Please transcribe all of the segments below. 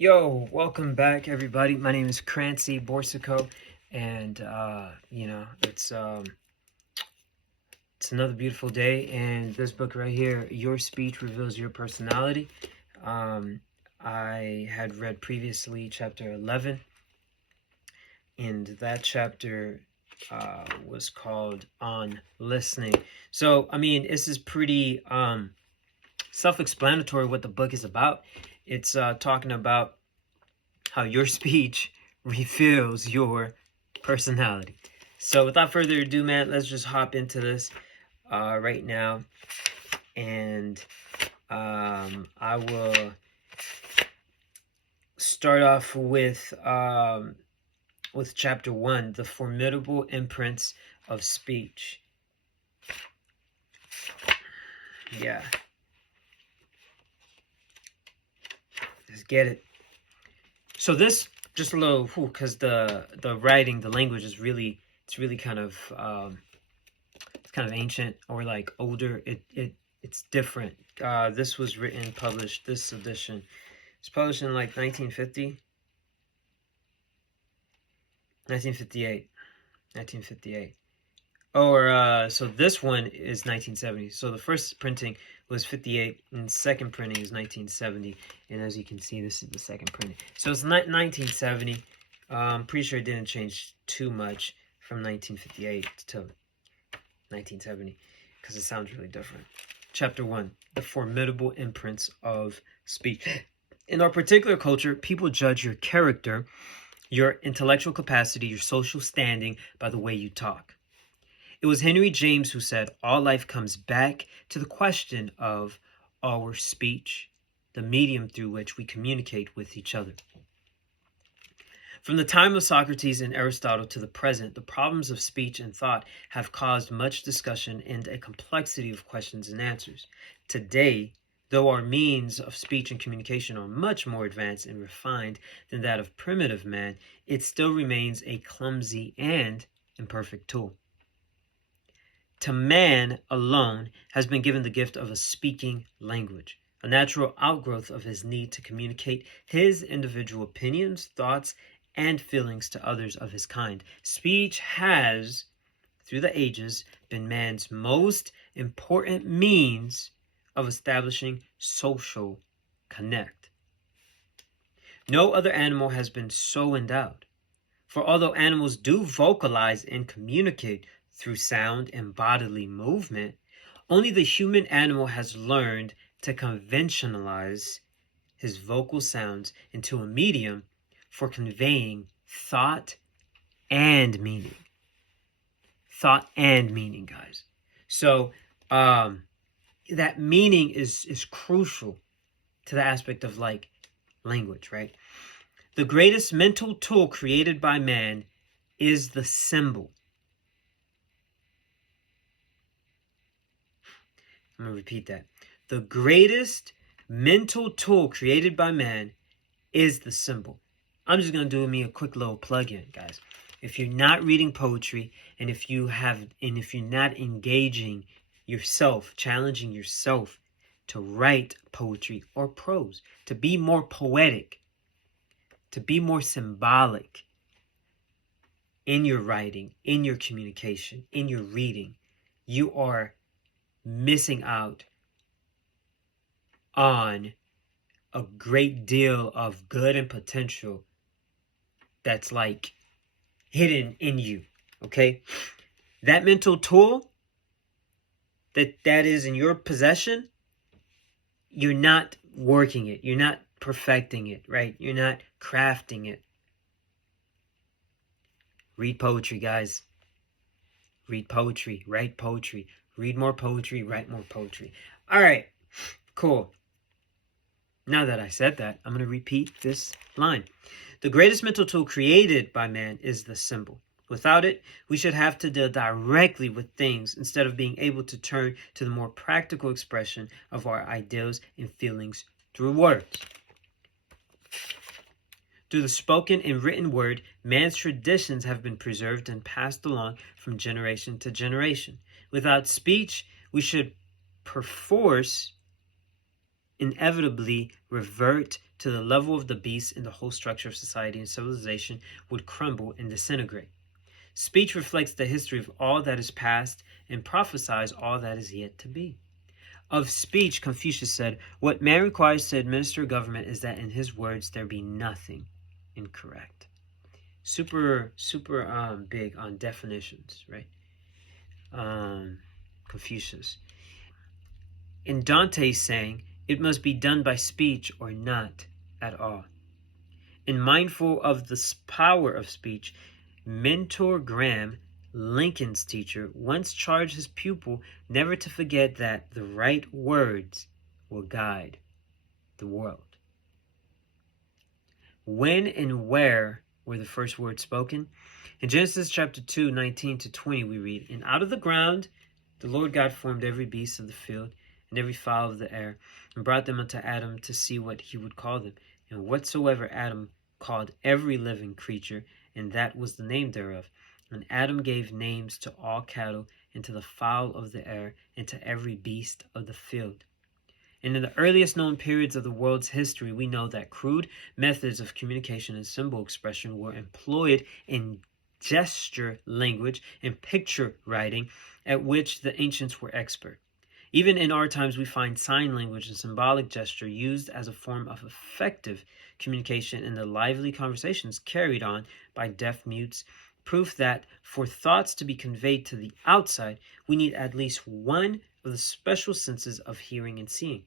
Yo, welcome back, everybody. My name is Krantzsy Boursiquot, and it's another beautiful day. And this book right here, Your Speech Reveals Your Personality. I had read previously chapter 11, and that chapter was called On Listening. So, I mean, this is pretty self-explanatory what the book is about. It's talking about how your speech reveals your personality. So without further ado, man, let's just hop into this right now. And I will start off with chapter 1, the formidable imprints of speech. Yeah. Let's get it. So this, just a little, because the writing, the language is really, it's really kind of, it's kind of ancient or like older. It's different. This was written, published, this edition, it's published in like 1950, 1958. Or, so this one is 1970. So the first printing was 58, and the second printing is 1970. And as you can see, this is the second printing. So it's 1970. I'm pretty sure it didn't change too much from 1958 to 1970, because it sounds really different. Chapter 1, the formidable imprints of speech. In our particular culture, people judge your character, your intellectual capacity, your social standing by the way you talk. It was Henry James who said, all life comes back to the question of our speech, the medium through which we communicate with each other. From the time of Socrates and Aristotle to the present, the problems of speech and thought have caused much discussion and a complexity of questions and answers. Today, though our means of speech and communication are much more advanced and refined than that of primitive man, it still remains a clumsy and imperfect tool. To man alone has been given the gift of a speaking language, a natural outgrowth of his need to communicate his individual opinions, thoughts, and feelings to others of his kind. Speech has, through the ages, been man's most important means of establishing social connect. No other animal has been so endowed. For although animals do vocalize and communicate through sound and bodily movement, only the human animal has learned to conventionalize his vocal sounds into a medium for conveying thought and meaning. Thought and meaning, guys. So that meaning is crucial to the aspect of like language, right? The greatest mental tool created by man is the symbol. I'm going to repeat that. The greatest mental tool created by man is the symbol. I'm just going to do me a quick little plug-in, guys. If you're not reading poetry, and if you're not engaging yourself, challenging yourself to write poetry or prose, to be more poetic, to be more symbolic in your writing, in your communication, in your reading, you are missing out on a great deal of good and potential that's like hidden in you, okay? That mental tool that is in your possession, you're not working it, you're not perfecting it, right? You're not crafting it. Read poetry, guys. Read poetry, write poetry. Read more poetry, write more poetry. All right, cool. Now that I said that, I'm going to repeat this line. The greatest mental tool created by man is the symbol. Without it, we should have to deal directly with things instead of being able to turn to the more practical expression of our ideals and feelings through words. Through the spoken and written word, man's traditions have been preserved and passed along from generation to generation. Without speech, we should perforce inevitably revert to the level of the beast, and the whole structure of society and civilization would crumble and disintegrate. Speech reflects the history of all that is past and prophesies all that is yet to be. Of speech, Confucius said, "What man requires to administer government is that in his words there be nothing incorrect." Super big on definitions, right? Confucius. In Dante's saying, "It must be done by speech or not at all." And mindful of the power of speech, Mentor Graham, Lincoln's teacher, once charged his pupil never to forget that the right words will guide the world. When and where were the first words spoken? In Genesis chapter 2, 19 to 20, we read, "And out of the ground the Lord God formed every beast of the field and every fowl of the air, and brought them unto Adam to see what he would call them. And whatsoever Adam called every living creature, and that was the name thereof. And Adam gave names to all cattle, and to the fowl of the air, and to every beast of the field." And in the earliest known periods of the world's history, we know that crude methods of communication and symbol expression were employed in gesture language and picture writing, at which the ancients were expert. Even in our times, we find sign language and symbolic gesture used as a form of effective communication in the lively conversations carried on by deaf mutes, proof that for thoughts to be conveyed to the outside, we need at least one of the special senses of hearing and seeing.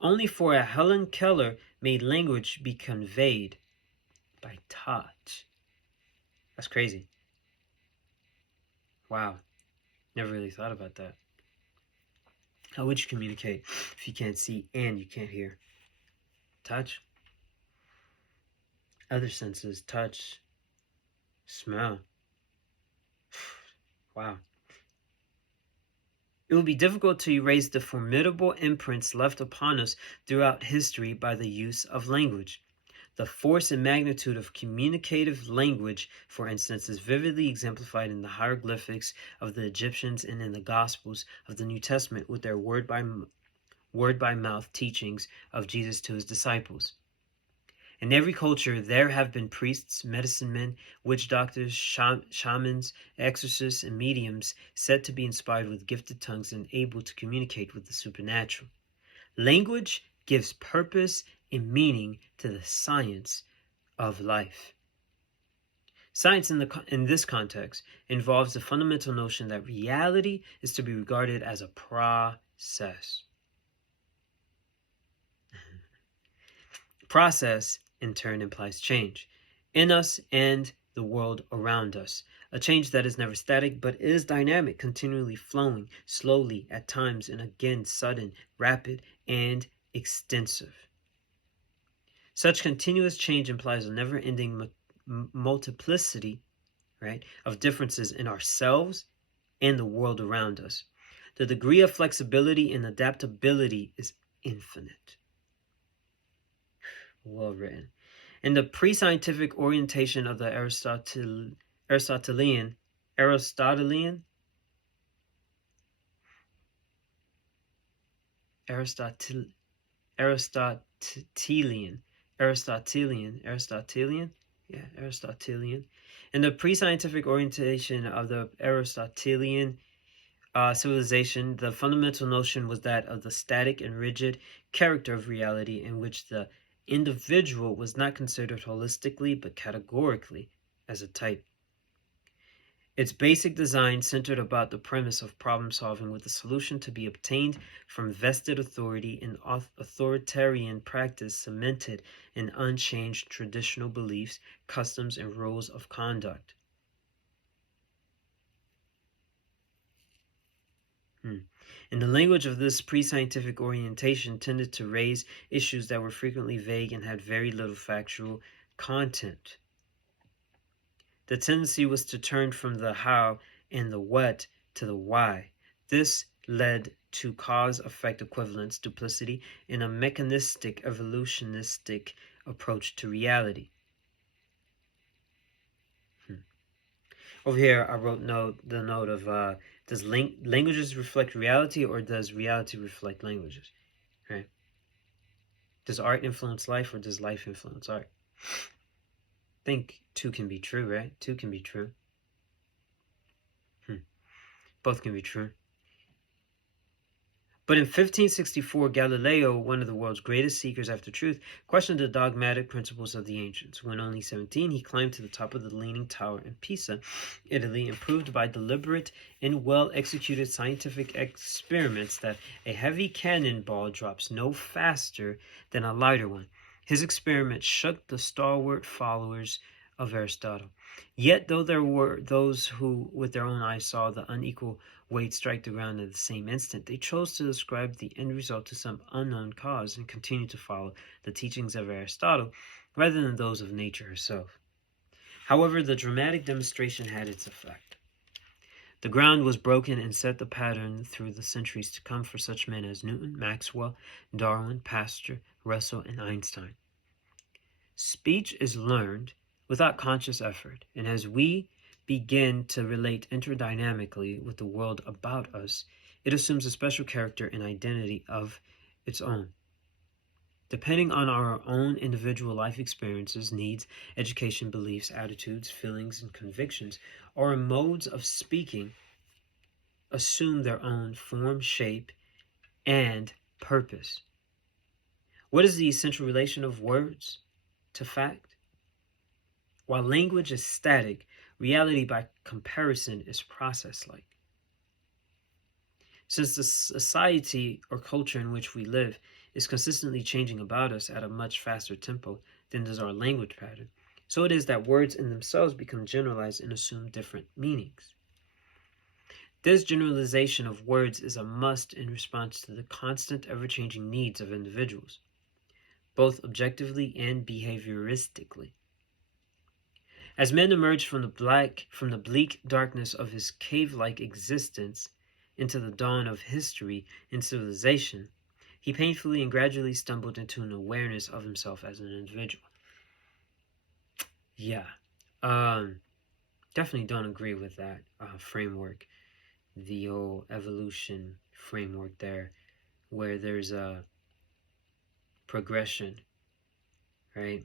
Only for a Helen Keller may language be conveyed by touch. That's crazy. Wow. Never really thought about that. How would you communicate if you can't see and you can't hear? Touch. Other senses, touch, smell. Wow. It would be difficult to erase the formidable imprints left upon us throughout history by the use of language. The force and magnitude of communicative language, for instance, is vividly exemplified in the hieroglyphics of the Egyptians and in the Gospels of the New Testament with their word-by-mouth teachings of Jesus to his disciples. In every culture, there have been priests, medicine men, witch doctors, shamans, exorcists, and mediums said to be inspired with gifted tongues and able to communicate with the supernatural. Language gives purpose and meaning to the science of life. Science in this context involves the fundamental notion that reality is to be regarded as a process. Process, in turn, implies change in us and the world around us. A change that is never static, but is dynamic, continually flowing, slowly at times, and again sudden, rapid, and extensive. Such continuous change implies a never-ending multiplicity, right, of differences in ourselves and the world around us. The degree of flexibility and adaptability is infinite. Well written. In the pre-scientific orientation of the Aristotelian In the pre-scientific orientation of the Aristotelian civilization, the fundamental notion was that of the static and rigid character of reality, in which the individual was not considered holistically but categorically as a type. Its basic design centered about the premise of problem solving, with the solution to be obtained from vested authority and authoritarian practice cemented in unchanged traditional beliefs, customs, and rules of conduct. And the language of this pre-scientific orientation tended to raise issues that were frequently vague and had very little factual content. The tendency was to turn from the how and the what to the why. This led to cause-effect equivalence, duplicity, and a mechanistic, evolutionistic approach to reality. Over here, I wrote the note of does languages reflect reality, or does reality reflect languages? Right? Does art influence life, or does life influence art? I think two can be true, right? Two can be true. Both can be true. But in 1564, Galileo, one of the world's greatest seekers after truth, questioned the dogmatic principles of the ancients. When only 17, he climbed to the top of the Leaning Tower in Pisa, Italy, and proved by deliberate and well-executed scientific experiments that a heavy cannonball drops no faster than a lighter one. His experiment shook the stalwart followers of Aristotle. Yet, though there were those who, with their own eyes, saw the unequal weight strike the ground at the same instant, they chose to ascribe the end result to some unknown cause and continued to follow the teachings of Aristotle rather than those of nature herself. However, the dramatic demonstration had its effect. The ground was broken and set the pattern through the centuries to come for such men as Newton, Maxwell, Darwin, Pasteur, Russell, and Einstein. Speech is learned without conscious effort, and as we begin to relate interdynamically with the world about us, it assumes a special character and identity of its own. Depending on our own individual life experiences, needs, education, beliefs, attitudes, feelings, and convictions, our modes of speaking assume their own form, shape, and purpose. What is the essential relation of words to fact? While language is static, reality by comparison is process-like. Since the society or culture in which we live is consistently changing about us at a much faster tempo than does our language pattern, so it is that words in themselves become generalized and assume different meanings. This generalization of words is a must in response to the constant, ever-changing needs of individuals, both objectively and behavioristically. As man emerged from the bleak darkness of his cave-like existence into the dawn of history and civilization, he painfully and gradually stumbled into an awareness of himself as an individual. Yeah, definitely don't agree with that framework, the old evolution framework there, where there's a progression, right?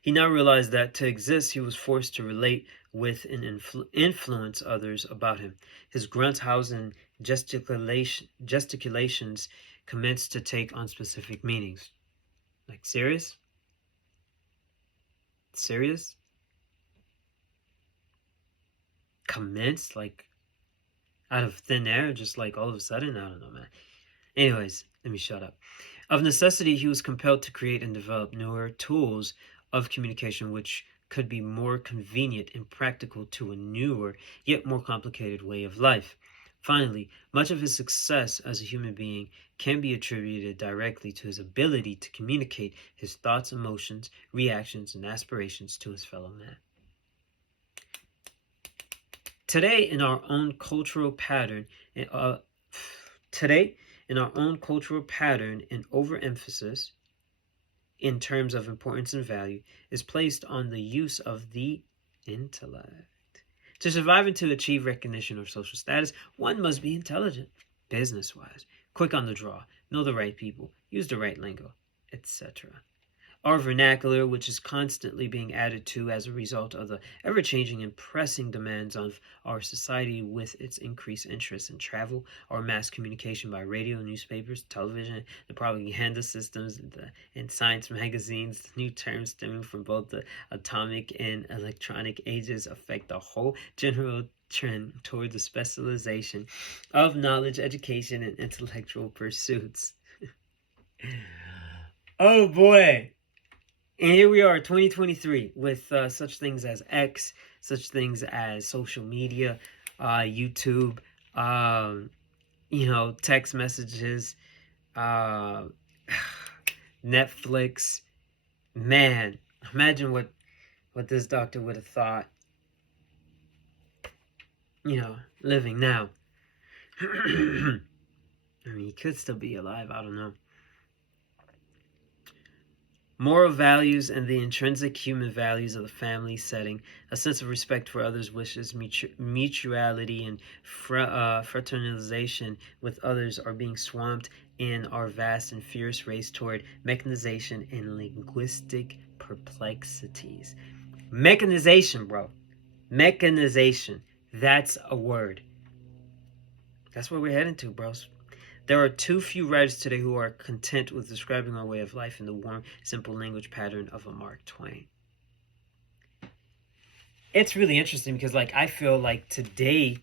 He now realized that to exist, he was forced to relate with and influence others about him. His grunthausen gesticulations commenced to take on specific meanings. Like, serious? Serious? Commenced? Like, out of thin air? Just like all of a sudden? I don't know, man. Anyways, let me shut up. Of necessity, he was compelled to create and develop newer tools of communication which could be more convenient and practical to a newer, yet more complicated way of life. Finally, much of his success as a human being can be attributed directly to his ability to communicate his thoughts, emotions, reactions, and aspirations to his fellow man. Today, in our own cultural pattern, and overemphasis in terms of importance and value is placed on the use of the intellect. To survive and to achieve recognition or social status, one must be intelligent, business-wise, quick on the draw, know the right people, use the right lingo, etc. Our vernacular, which is constantly being added to as a result of the ever-changing and pressing demands of our society with its increased interest in travel, our mass communication by radio, newspapers, television, the propaganda systems, and science magazines, new terms stemming from both the atomic and electronic ages affect the whole general trend toward the specialization of knowledge, education, and intellectual pursuits. Oh boy! And here we are, 2023, with such things as X, such things as social media, YouTube, text messages, Netflix. Man, imagine what this doctor would have thought, living now. I mean, he could still be alive, I don't know. Moral values and the intrinsic human values of the family setting, a sense of respect for others' wishes, mutuality, and fraternization with others are being swamped in our vast and fierce race toward mechanization and linguistic perplexities. Mechanization, bro. Mechanization. That's a word. That's where we're heading to, bros. There are too few writers today who are content with describing our way of life in the warm, simple language pattern of a Mark Twain. It's really interesting because, like, I feel like today